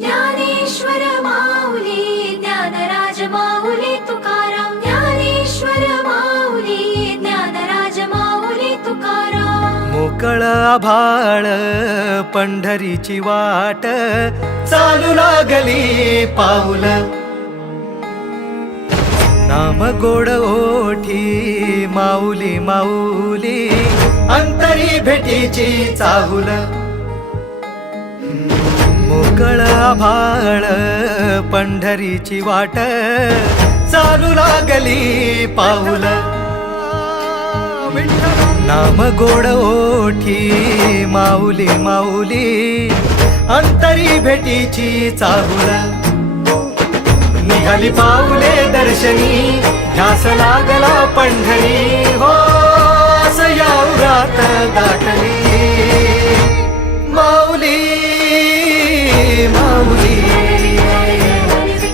ज्ञानेश्वर माऊली ज्ञानराज माऊली तुकाराम ज्ञानेश्वर माऊली ज्ञानराज माऊली तुकाराम मोकळ आभाळ पंढरीची वाट चालू लागली पाऊल नाम गोड ओठी माऊली माऊली अंतरी भेटीची चाहुल मोकळ आभाळ पंढरीची वाट चालू लागली पाऊल नाम गोड ओठी माऊली माऊली अंतरी भेटीची चाहुल निघाली पाऊले दर्शनी ध्यास लागला पंढरी हो असं या उरात दाटली माऊली माऊली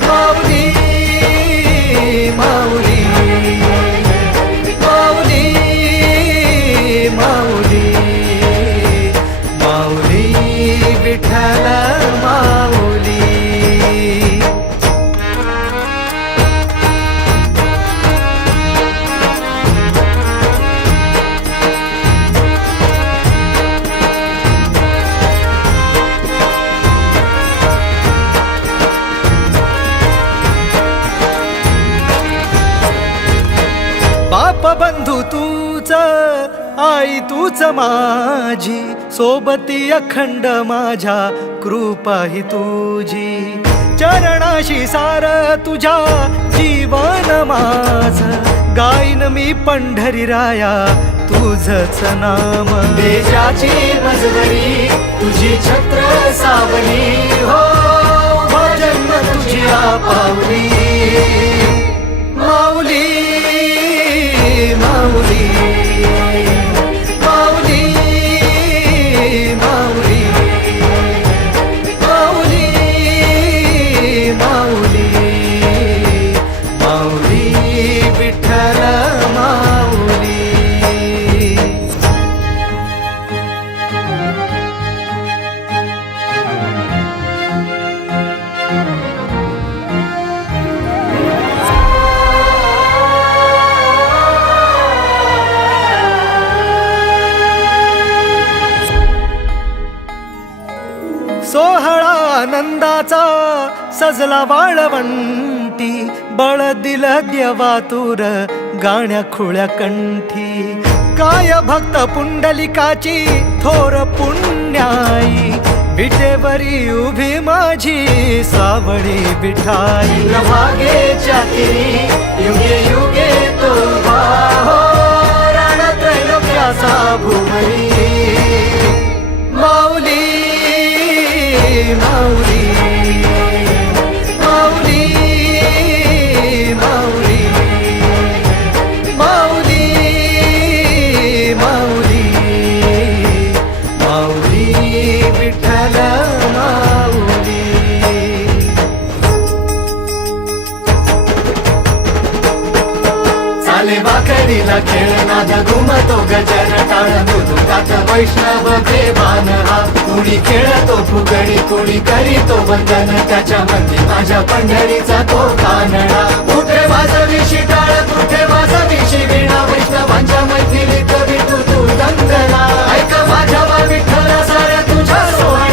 माऊली माऊली माऊली माऊली माऊली विठ्ठल माऊली बाप बंधू तूच आई तूच माझी सोबती अखंड माझ्या कृपा ही तुझी चरणाशी सार तुझ्या जीवन माझ गाईन मी पंढरी राया तुझच नाम देशाची मजबरी तुझी छत्र सावली हो भजन तुझी पावली माऊली माऊली माऊली माऊली माऊली माऊली माऊली विठ्ठल माऊली सोहळा आनंदाचा सजला वाळवंटी बळ दिलं देवातूर गाण्या खुळ्या कंठी काय भक्त पुंडलिकाची थोर पुण्याई विटेवरी उभी माझी सावळी विठाई भागेच्या तिरी युगे युगे तो हो रणत्रैलोक्याचा भुवरी माऊली माऊली माऊली माऊली माऊली माऊली माऊली विठ्ठल माऊली चाले वाकडीला खेळ नाद घुमतो गजर टाळ मृदुकात वैष्णव देवान हा कुणी खेळतो फुगडी कुणी करीतो वंदन त्याच्या मध्ये माझ्या पंढरीचा तो कानडा कुठे वाजवी शिटाळ कुठे वाजवी शिवीणा वैष्णवांच्या मैथिलीत विठू तू दंगला ऐक माझ्या विठ्ठला साऱ्या तुझ्या सोहळा